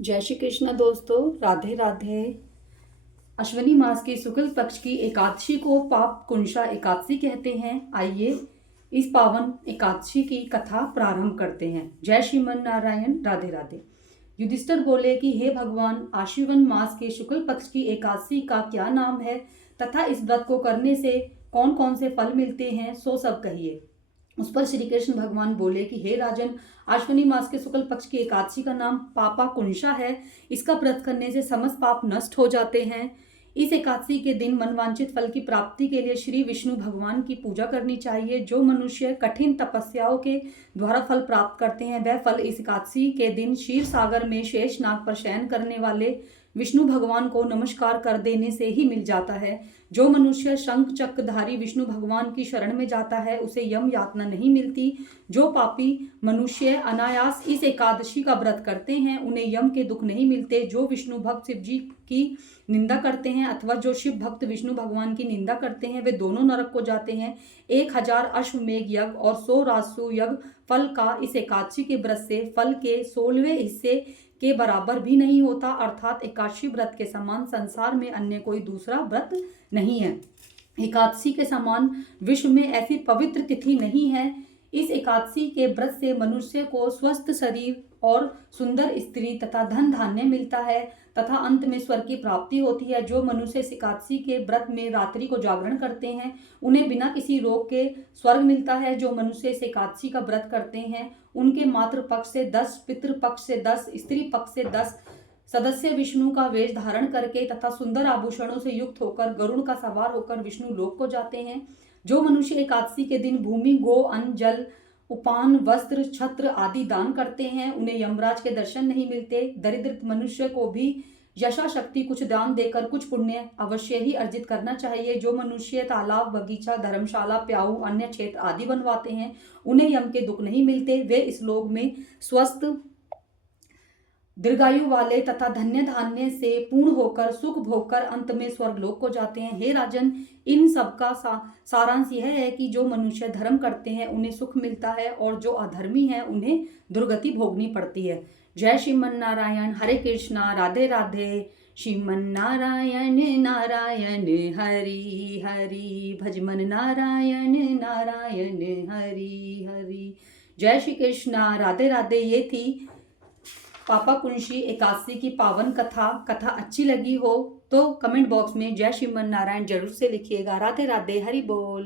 जय श्री कृष्ण दोस्तों, राधे राधे। अश्विनी मास की शुक्ल पक्ष की एकादशी को पाप कुंशा एकादशी कहते हैं। आइए इस पावन एकादशी की कथा प्रारंभ करते हैं। जय श्रीमन नारायण, राधे राधे। युधिष्ठिर बोले कि हे भगवान, आश्विन मास के शुक्ल पक्ष की एकादशी का क्या नाम है तथा इस व्रत को करने से कौन कौन से फल मिलते हैं, सो सब कहिए। उस पर श्री कृष्ण भगवान बोले कि हे राजन, अश्विनी मास के शुक्ल पक्ष की एकादशी का नाम पापा कुंशा है। इसका व्रत करने से समस्त पाप नष्ट हो जाते हैं। इस एकादशी के दिन मनवांचित फल की प्राप्ति के लिए श्री विष्णु भगवान की पूजा करनी चाहिए। जो मनुष्य कठिन तपस्याओं के द्वारा फल प्राप्त करते हैं, वह फल इस एकादशी के दिन क्षीर सागर में शेष नाग पर शयन करने वाले विष्णु भगवान को नमस्कार कर देने से ही मिल जाता है। जो मनुष्य शंख चक्रधारी विष्णु भगवान की शरण में जाता है, उसे यम यातना नहीं मिलती। जो पापी मनुष्य अनायास इस एकादशी का व्रत करते हैं, उन्हें यम के दुख नहीं मिलते। जो विष्णु भक्त शिव जी की निंदा करते हैं अथवा जो शिव भक्त विष्णु भगवान की निंदा करते हैं, वे दोनों नरक को जाते हैं। 1000 अश्वमेघ यज्ञ और 100 राजसूय यज्ञ फल का इस एकादशी के व्रत से फल के 16वें हिस्से के बराबर भी नहीं होता। अर्थात एकादशी व्रत के समान संसार में अन्य कोई दूसरा व्रत नहीं है। एकादशी के समान विश्व में ऐसी पवित्र तिथि नहीं है। इस एकादशी के व्रत से मनुष्य को स्वस्थ शरीर और सुंदर स्त्री तथा धन धान्य मिलता है तथा अंत में स्वर्ग की प्राप्ति होती है। जो मनुष्य इस एकादशी के व्रत में रात्रि को जागरण करते हैं, उन्हें बिना किसी रोग के स्वर्ग मिलता है। जो मनुष्य इस एकादशी का व्रत करते हैं, उनके मातृ पक्ष से 10, पितृ पक्ष से 10, स्त्री पक्ष से 10 सदस्य विष्णु का वेश धारण करके तथा सुंदर आभूषणों से युक्त होकर गरुड़ का सवार होकर विष्णु लोक को जाते हैं। जो मनुष्य एकादशी के दिन भूमि, गो, अन्न, जल, उपान, वस्त्र, छत्र आदि दान करते हैं, उन्हें यमराज के दर्शन नहीं मिलते। दरिद्र मनुष्य को भी यशाशक्ति कुछ दान देकर कुछ पुण्य अवश्य ही अर्जित करना चाहिए। जो मनुष्य तालाब, बगीचा, धर्मशाला, प्याऊ, अन्य क्षेत्र आदि बनवाते हैं, उन्हें यम के दुख नहीं मिलते। वे इस लोक में स्वस्थ, दीर्घायु वाले तथा धन्य धान्य से पूर्ण होकर सुख भोगकर अंत में स्वर्गलोक को जाते हैं। हे राजन, इन सब का सारांश यह है कि जो मनुष्य धर्म करते हैं, उन्हें सुख मिलता है और जो अधर्मी है, उन्हें दुर्गति भोगनी पड़ती है। जय श्रीमन नारायण, हरे कृष्णा, राधे राधे। श्रीमन नारायण नारायण हरि हरि, भजमन नारायण नारायण हरि हरि। जय श्री कृष्णा, राधे राधे। ये थी पापा कुंशी एकादशी की पावन कथा अच्छी लगी हो तो कमेंट बॉक्स में जय श्रीमन नारायण जरूर से लिखिएगा। राधे राधे, हरि बोल।